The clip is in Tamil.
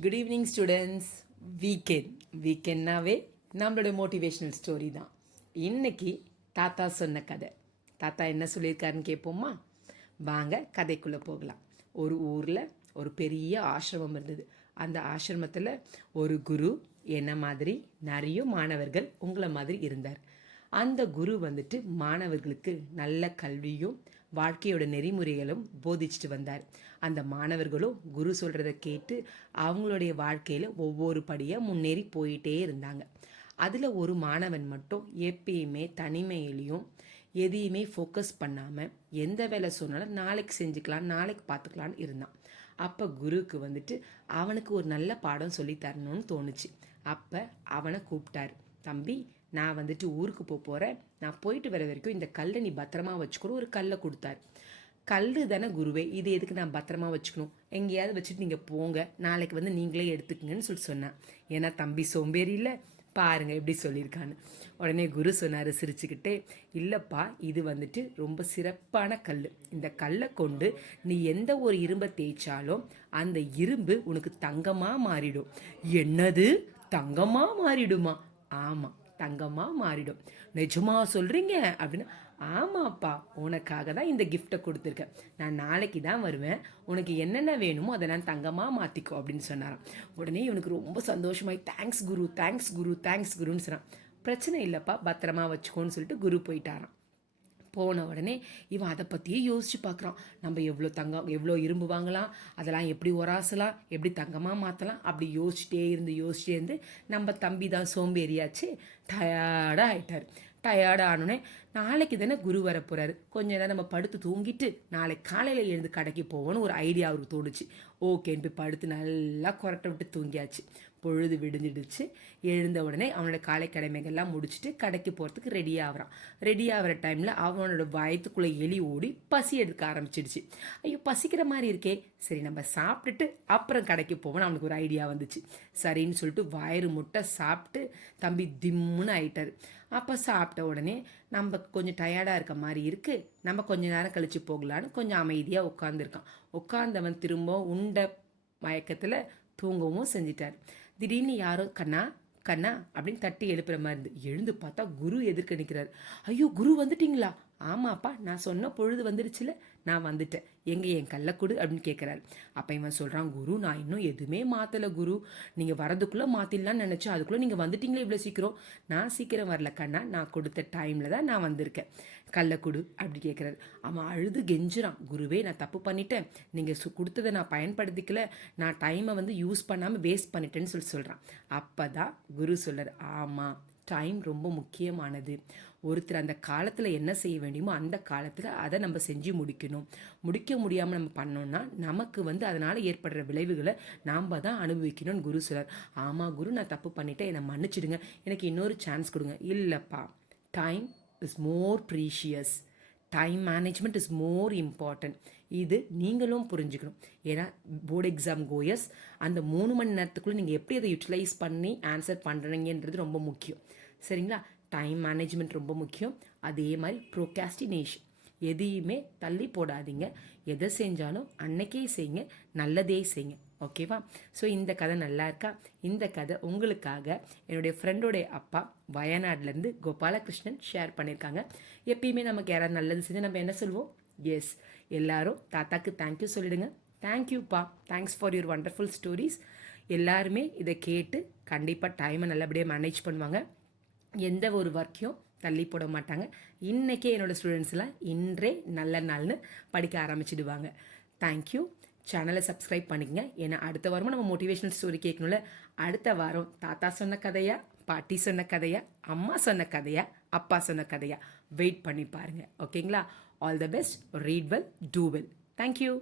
Good evening students. வீக்கெண்ட்னாவே நம்மளோட மோட்டிவேஷ்னல் ஸ்டோரி தான். இன்னைக்கு தாத்தா சொன்ன கதை. தாத்தா என்ன சொல்லியிருக்காருன்னு கேட்போமா? வாங்க கதைக்குள்ளே போகலாம். ஒரு ஊரில் ஒரு பெரிய ஆசிரமம் இருந்தது. அந்த ஆசிரமத்தில் ஒரு குரு என்ன மாதிரி நிறைய மாணவர்கள் உங்களை மாதிரி இருந்தார். அந்த குரு வந்துட்டு மாணவர்களுக்கு நல்ல கல்வியும் வாழ்க்கையோட நெறிமுறைகளும் போதிச்சுட்டு வந்தார். அந்த மாணவர்களும் குரு சொல்கிறத கேட்டு அவங்களுடைய வாழ்க்கையில் ஒவ்வொரு படியாக முன்னேறி போயிட்டே இருந்தாங்க. அதில் ஒரு மாணவன் மட்டும் எப்பயுமே தனிமையிலையும் எதையுமே ஃபோக்கஸ் பண்ணாமல் எந்த வேலை சொன்னாலும் நாளைக்கு செஞ்சுக்கலாம், நாளைக்கு பார்த்துக்கலான்னு இருந்தான். அப்போ குருவுக்கு வந்துட்டு அவனுக்கு ஒரு நல்ல பாடம் சொல்லி தரணும்னு தோணுச்சு. அப்போ அவனை கூப்பிட்டாரு. தம்பி, நான் வந்துட்டு ஊருக்கு போகிறேன், நான் போயிட்டு வர வரைக்கும் இந்த கல்லை நீ பத்திரமா வச்சுக்கணும். ஒரு கல்லை கொடுத்தாரு. கல் தானே குருவே, இது எதுக்கு நான் பத்திரமா வச்சுக்கணும், எங்கேயாவது வச்சுட்டு நீங்கள் போங்க, நாளைக்கு வந்து நீங்களே எடுத்துக்கங்கன்னு சொன்னேன். ஏன்னா தம்பி சோம்பேறி இல்லை, பாருங்கள் எப்படி சொல்லியிருக்கான்னு. உடனே குரு சொன்னார் சிரிச்சுக்கிட்டே, இல்லைப்பா, இது வந்துட்டு ரொம்ப சிறப்பான கல். இந்த கல்லை கொண்டு நீ எந்த ஒரு இரும்பை தேய்ச்சாலும் அந்த இரும்பு உனக்கு தங்கமாக மாறிடும். என்னது, தங்கமாக மாறிடுமா? ஆமாம், தங்கமாக மாறிடும். நிஜமா சொல்கிறீங்க அப்படின்னு. ஆமாப்பா, உனக்காக தான் இந்த கிஃப்டை கொடுத்துருக்கேன். நான் நாளைக்கு தான் வருவேன், உனக்கு என்னென்ன வேணுமோ அதை நான் தங்கமாக மாற்றிக்கோ அப்படின்னு சொன்னாராம். உடனே இவனுக்கு ரொம்ப சந்தோஷமாய், தேங்க்ஸ் குரு, தேங்க்ஸ் குரு, தேங்க்ஸ் குருன்னு சொன்னான். பிரச்சனை இல்லைப்பா, பத்திரமா வச்சுக்கோன்னு சொல்லிட்டு குரு போயிட்டாராம். போன உடனே இவன் அதை பற்றியே யோசித்து பார்க்குறான். நம்ம எவ்வளோ தங்கம், எவ்வளோ இரும்பு வாங்கலாம், அதெல்லாம் எப்படி ஒராசலாம், எப்படி தங்கமாக மாற்றலாம், அப்படி யோசிச்சிட்டே இருந்து நம்ம தம்பி தான் சோம்பேறியாச்சு, டயர்டாக ஆகிட்டார். டயர்டாக ஆனோடனே நாளைக்கு தானே குரு வர போகிறாரு, கொஞ்சம் நேரம் நம்ம படுத்து தூங்கிட்டு நாளைக்கு காலையில் எழுந்து கடைக்கு போவோன்னு ஒரு ஐடியா அவருக்கு தோணுச்சு. ஓகேன்னு போய் படுத்து நல்லா கொரட்டை விட்டு தூங்கியாச்சு. பொழுது விடுஞ்சிடுச்சு. எழுந்த உடனே அவனோட காலை கடமைகள்லாம் முடிச்சுட்டு கடைக்கு போகிறதுக்கு ரெடி ஆகிறான். ரெடி ஆகிற டைமில் அவனோட வயத்துக்குள்ளே எலி ஓடி பசி எடுக்க ஆரம்பிச்சிடுச்சு. ஐயோ, பசிக்கிற மாதிரி இருக்கே, சரி நம்ம சாப்பிட்டுட்டு அப்புறம் கடைக்கு போவோன்னு அவனுக்கு ஒரு ஐடியா வந்துச்சு. சரின்னு சொல்லிட்டு வயிறு முட்டை சாப்பிட்டு தம்பி திம்முன்னு ஆயிட்டார். அப்போ சாப்பிட்ட உடனே நம்ம கொஞ்சம் டயர்டாக இருக்க மாதிரி இருக்குது, நம்ம கொஞ்சம் நேரம் கழித்து போகலான்னு கொஞ்சம் அமைதியாக உட்காந்துருக்கான். உட்காந்தவன் திரும்ப உண்ட மயக்கத்தில் தூங்கவும் செஞ்சிட்டார். திடீர்னு யாரோ கண்ணா கண்ணா அப்படின்னு தட்டி எழுப்புற மாதிரி இருந்து எழுந்து பார்த்தா குரு எதிர்க்க நிற்கிறார். ஐயோ, குரு வந்துட்டீங்களா? ஆமாப்பா, நான் சொன்ன பொழுது வந்துடுச்சுல, நான் வந்துட்டேன், எங்கே என் கள்ளக்குடு அப்படின்னு கேட்குறாரு. அப்போ இவன் சொல்கிறான், குரு நான் இன்னும் எதுவுமே மாற்றலை குரு, நீங்கள் வரதுக்குள்ளே மாற்றிடலான்னு நினச்சேன், அதுக்குள்ளே நீங்கள் வந்துட்டீங்களே இவ்வளோ சீக்கிரம். நான் சீக்கிரம் வரல கண்ணா, நான் கொடுத்த டைமில் தான் நான் வந்திருக்கேன், கள்ளக்குடு அப்படி கேட்குறாரு. அவன் அழுது கெஞ்சுறான், குருவே நான் தப்பு பண்ணிட்டேன், நீங்கள் கொடுத்ததை நான் பயன்படுத்திக்கல, நான் டைமை வந்து யூஸ் பண்ணாமல் வேஸ்ட் பண்ணிட்டேன்னு சொல்கிறான். அப்போ தான் குரு சொல்கிறார், ஆமாம், டைம் ரொம்ப முக்கியமானது. ஒருத்தர் அந்த காலத்தில் என்ன செய்ய வேண்டியமோ அந்த காலத்தில் அதை நம்ம செஞ்சு முடிக்க முடியாமல் நம்ம பண்ணோம்னா நமக்கு வந்து அதனால் ஏற்படுற விளைவுகளை நாம் தான் அனுபவிக்கணும்னு குரு சொல்கிறார். ஆமாம் குரு, நான் தப்பு பண்ணிட்டேன், என்னை மன்னிச்சிடுங்க, எனக்கு இன்னொரு சான்ஸ் கொடுங்க. இல்லைப்பா, time is more precious, time management is more important. இது நீங்களும் புரிஞ்சுக்கணும். ஏன்னா போர்டு எக்ஸாம் கோயஸ், அந்த 3 மணி நேரத்துக்குள்ளே நீங்கள் எப்படி அதை யூட்டிலைஸ் பண்ணி ஆன்சர் பண்ணுறீங்கன்றது ரொம்ப முக்கியம். சரிங்களா? டைம் மேனேஜ்மெண்ட் ரொம்ப முக்கியம். அதே மாதிரி ப்ரோகாஸ்டினேஷன், எதையுமே தள்ளி போடாதீங்க. எதை செஞ்சாலும் அன்னைக்கே செய்யுங்க, நல்லதே செய்யுங்க. ஓகேவா? ஸோ இந்த கதை நல்லா இருக்கா? இந்த கதை உங்களுக்காக என்னுடைய ஃப்ரெண்டோடைய அப்பா வயநாட்டிலேருந்து கோபாலகிருஷ்ணன் ஷேர் பண்ணியிருக்காங்க. எப்பயுமே நமக்கு யாராவது நல்லது செஞ்சு நம்ம என்ன சொல்லுவோம்? எஸ், எல்லாரும் தாத்தாக்கு தேங்க்யூ சொல்லிடுங்க. தேங்க்யூப்பா, thanks for your wonderful stories. எல்லாருமே இதை கேட்டு கண்டிப்பாக டைமை நல்லபடியாக மேனேஜ் பண்ணுவாங்க. எந்த ஒரு ஒர்க்கையும் தள்ளி போட மாட்டாங்க. இன்றைக்கே என்னோடய ஸ்டூடெண்ட்ஸ்லாம் இன்றே நல்ல நாள்னு படிக்க ஆரம்பிச்சிடுவாங்க. தேங்க்யூ. சேனலை சப்ஸ்கிரைப் பண்ணிக்கங்க. ஏன்னா அடுத்த வாரமும் நம்ம மோட்டிவேஷனல் ஸ்டோரி கேட்கணும்ல. அடுத்த வாரம் தாத்தா சொன்ன கதையா, பாட்டி சொன்ன கதையா, அம்மா சொன்ன கதையா, அப்பா சொன்ன கதையா, வெயிட் பண்ணி பாருங்கள். ஓகேங்களா? All the best. Read well, do well. Thank you.